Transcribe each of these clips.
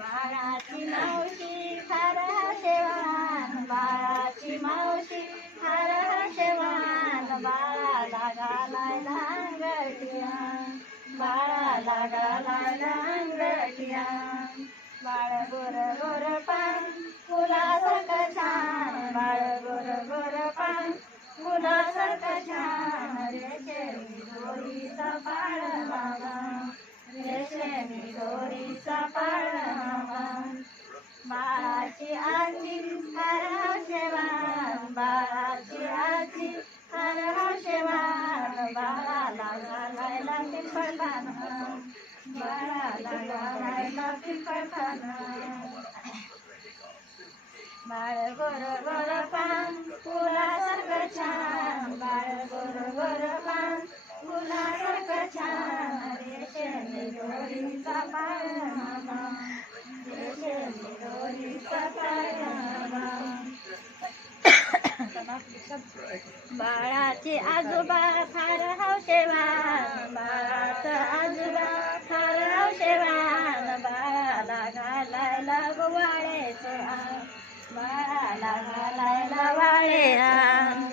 बाळाची मावशी फार हौशेवान, बाळाची मावशी फार हौशेवान, बाळाला घालायला अंगठ्या, बाळाला घालायला अंगठ्या. बाळ गोर गोर पान फुलासारखं छान, बाळ गोर गोर पान फुलासारखं छान, रेशमी दोरीचा पाळणावा, रेशमी दोरीचा पाळणावा. बाळाची आजी फार हौशेवान, बाळाची आजी फार हौशेवान, बाळाला घालायला पिंपळ पान, बाळाला घालायला पिंपळ पान. बाळ गोर गोर पान फुलासारखं छान, बाळ गोर गोर पान फुलासारखं छान, रेशमी दोरीचा पाळणावा, रेशमी दोरीचा पाळणावा. बाळाचे आजोबा फार हौशेवान, बाळाचं आजोबा फार हौशेवान, बाळाला घालायला वाळ्याचं आण, बाळाला घालायला वाळे आण.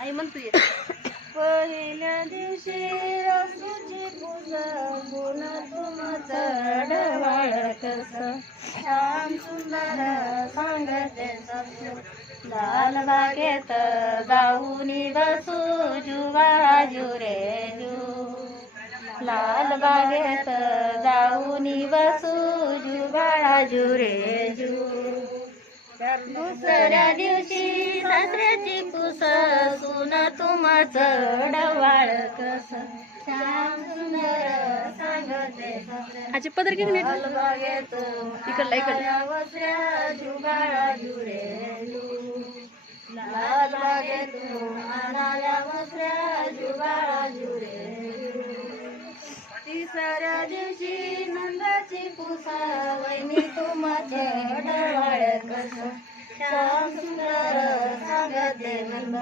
आई म्हणतोय पहिल्या दिवशी रसूची पूजा, गुण तुमचं डवाळ कसं छान सुंदर सांगते सजू, लाल बागेत जाऊनी बसू जुवाजू रे जू, लाल बागेत जाऊनी बसू जुवाजू रे जू. दुसऱ्या दिवशी सासऱ्याची कुस, सून तुमचं डवाळ कसं छान सुंदर सांगते आजी पदर किती लाल बागेत इकडला वसऱ्या जुगाळाजू रे जू, लाल बागेत आणाल्या वसऱ्या जुगाळाजू रे जू. तिसऱ्या दिवशी नंदाची कुसा, वहिनी तुमचं डवाळ कसं छान सुंदर सांगते नंद,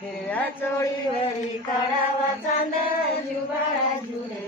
हिरव्या चोळीवरी काढावा चांद जुगाळाजू रे